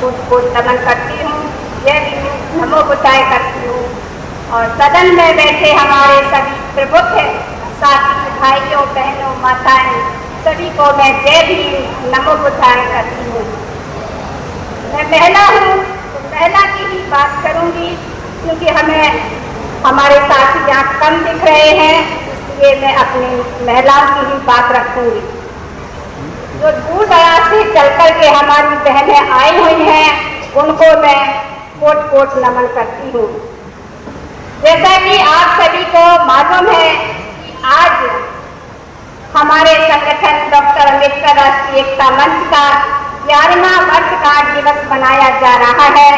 को कोट नमन करती हूँ। यह भी नमो बुद्धाय करती हूँ। और सदन में बैठे हमारे सभी प्रबुद्ध साथी भाइयों बहनों माताएं सभी को मैं जय भीम नमो बुद्धाय करती हूँ। मैं महिला हूँ तो महिला की ही बात करूँगी, क्योंकि हमें हमारे साथी यहाँ कम दिख रहे हैं, इसलिए मैं अपनी महिलाओं की ही बात रखूँगी। जो दूर दराज से चल कर के हमारी बहनें आई हुई हैं, उनको मैं कोट कोट नमन करती हूँ। जैसा कि आप सभी को मालूम है कि आज हमारे संगठन डॉक्टर अम्बेडकर राष्ट्रीय एकता मंच का 11वां वर्षगांठ दिवस मनाया जा रहा है।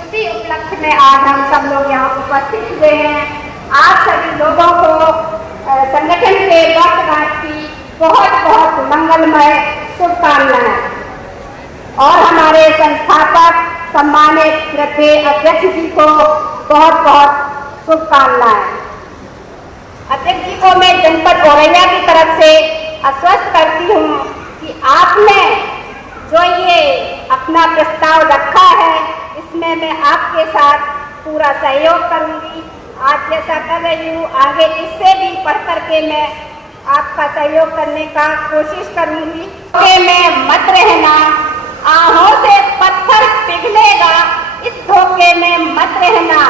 उसी उपलक्ष्य में आज हम सब लोग यहाँ उपस्थित हुए हैं। आप सभी लोगों को संगठन के वर्षगांठ की बहुत बहुत मंगलमय शुभकामनाएं और हमारे संस्थापक सम्मानित श्रद्धेय अध्यक्ष जी को बहुत बहुत शुभकामनाएं। अध्यक्ष जी को मैं जनपद औरैया की तरफ से आश्वस्त करती हूँ कि आपने जो ये अपना प्रस्ताव रखा है, इसमें मैं आपके साथ पूरा सहयोग करूँगी। आज जैसा कर रही हूँ, आगे इससे भी बढ़ कर के मैं आपका सहयोग करने का कोशिश करूँगी। धोखे में मत रहना, आहों से पत्थर पिघलेगा, इस धोखे में मत रहना।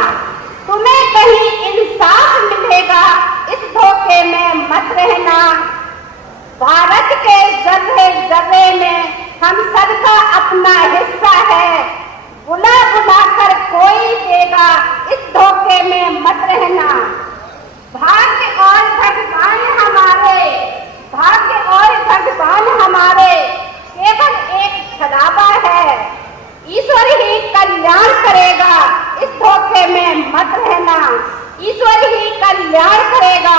तुम्हें कहीं इंसाफ मिलेगा, इस धोखे में मत रहना। भारत के जर्रे जर्रे में हम सबका अपना हिस्सा है, बुला बुला कर कोई देगा, इस धोखे में मत रहना। भाग्य और भगवान हमारे केवल एक छलावा है, ईश्वर ही कल्याण करेगा, इस धोखे में मत रहना। ईश्वर ही कल्याण करेगा,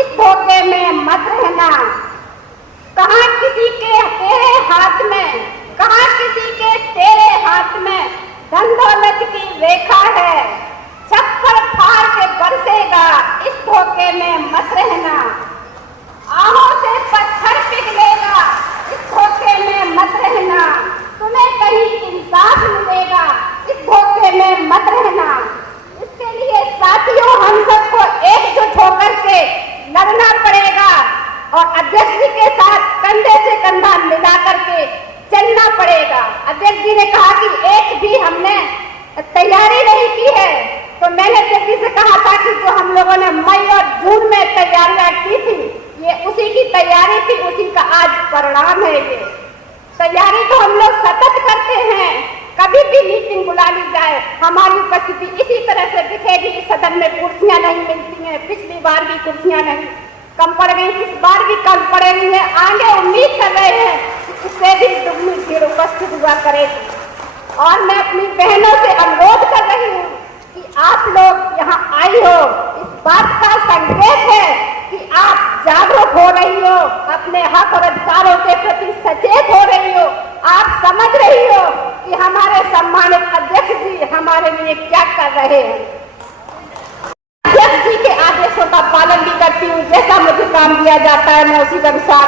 इस धोखे में मत रहना। कहाँ किसी के तेरे हाथ में, कहाँ किसी के तेरे हाथ में धन दौलत की रेखा है, छप्पर फाड़ के बरसेगा, इस धोखे में मत रहना। आहों से पत्थर पिघलेगा, इस धोखे में मत रहना। तुम्हें कहीं इंसाफ मिलेगा, इस धोखे में मत रहना। इसके लिए साथियों हम सबको एकजुट होकर के लड़ना पड़ेगा और अध्यक्ष जी के साथ कंधे से कंधा मिला करके चलना पड़ेगा। अध्यक्ष जी ने कहा कि एक भी हमने तैयारी नहीं की है, तो मैंने अध्यक्ष जी से कहा था कि जो हम लोगों ने मई और जून में तैयारियां की थी, ये उसी की तैयारी थी, उसी का आज परिणाम है। ये तैयारी तो हम लोग सतत करते हैं, कभी भी मीटिंग बुला ली जाए हमारी उपस्थिति इसी तरह से दिखेगी। इस सदन में कुर्सियां नहीं मिलती हैं, पिछली बार भी कुर्सियां नहीं कम पड़ गई, इस बार भी कम पड़ेगी है। आगे उम्मीद कर रहे हैं कि इससे भी दुगनी भीड़ उपस्थित हुआ करेगी। और मैं अपनी बहनों से अनुरोध कर रही हूँ कि आप लोग यहाँ आई हो, इस बात का संकेत है कि आप जागरूक हो रही हो, अपने हक और अधिकारों के प्रति सचेत हो रही हो। आप समझ रही हो कि हमारे सम्मानित अध्यक्ष जी हमारे लिए क्या कर रहे हैं। अध्यक्ष जी के आदेशों का पालन भी करती हूँ, जैसा मुझे काम दिया जाता है मैं उसी के अनुसार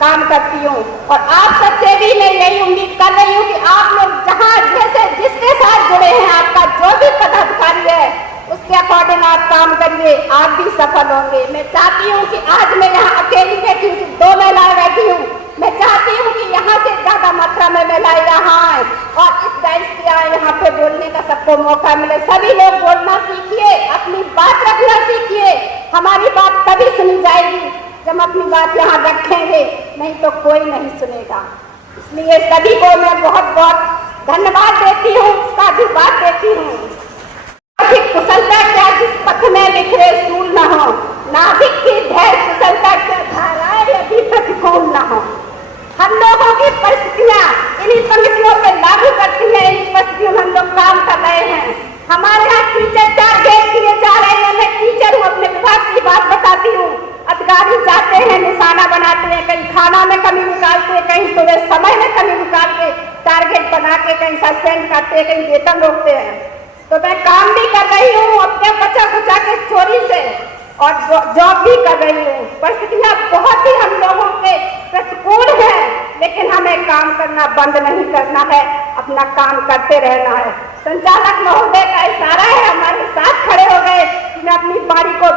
काम करती हूँ। और आप सबसे भी मैं यही उम्मीद कर रही हूँ कि आप लोग जहाँ जैसे जिसके साथ जुड़े हैं, आपका जो भी पदाधिकारी है उसके अकॉर्डिंग आप काम करिए, आप भी सफल होंगे। मैं चाहती हूँ कि आज मैं यहाँ अकेली बैठी हूँ, 2 महिलाएं बैठी हूँ, मैं चाहती हूँ कि यहाँ से ज्यादा मात्रा में महिलाएं यहाँ आए और इस बेंच पे आए, यहाँ पे बोलने का सबको मौका मिले। सभी लोग बोलना सीखिए, अपनी बात रखना सीखिए। हमारी बात तभी सुनी जाएगी जब अपनी बात यहाँ रखेंगे, नहीं तो कोई नहीं सुनेगा। इसलिए सभी को मैं बहुत बहुत धन्यवाद देती हूँ, साधुवाद देती हूँ। कुशलता क्या जिस पथ में बिखरे सूल न हो, नाभिक की धैर्य कुशलता क्या धाराएं अभी प्रतिकूल न हो। हम लोगों की परिस्थितियाँ इन्हीं पंक्तियों पर लागू करती है, इन परिस्थितियों में हम लोग काम कर रहे हैं। हमारे यहाँ टीचर टारगेट किए जा रहे हैं। मैं टीचर हूँ, अपने विभाग की बात बताती हूँ। अधिकारी जाते हैं, निशाना बनाते हैं, कहीं खाना में कमी निकालते हैं, कहीं सुबह समय में कमी निकाल के टारगेट बना के कहीं सस्पेंड करते हैं, कहीं वेतन रोकते हैं। तो मैं काम भी कर रही हूँ अपने बचा खुचा के चोरी से और जॉब भी कर रही हूँ। परिस्थितियाँ बहुत ही हम लोगों के प्रतिकूल हैं, लेकिन हमें काम करना बंद नहीं करना है, अपना काम करते रहना है। संचालक महोदय का इशारा है, हमारे साथ खड़े हो गए कि मैं अपनी बारी को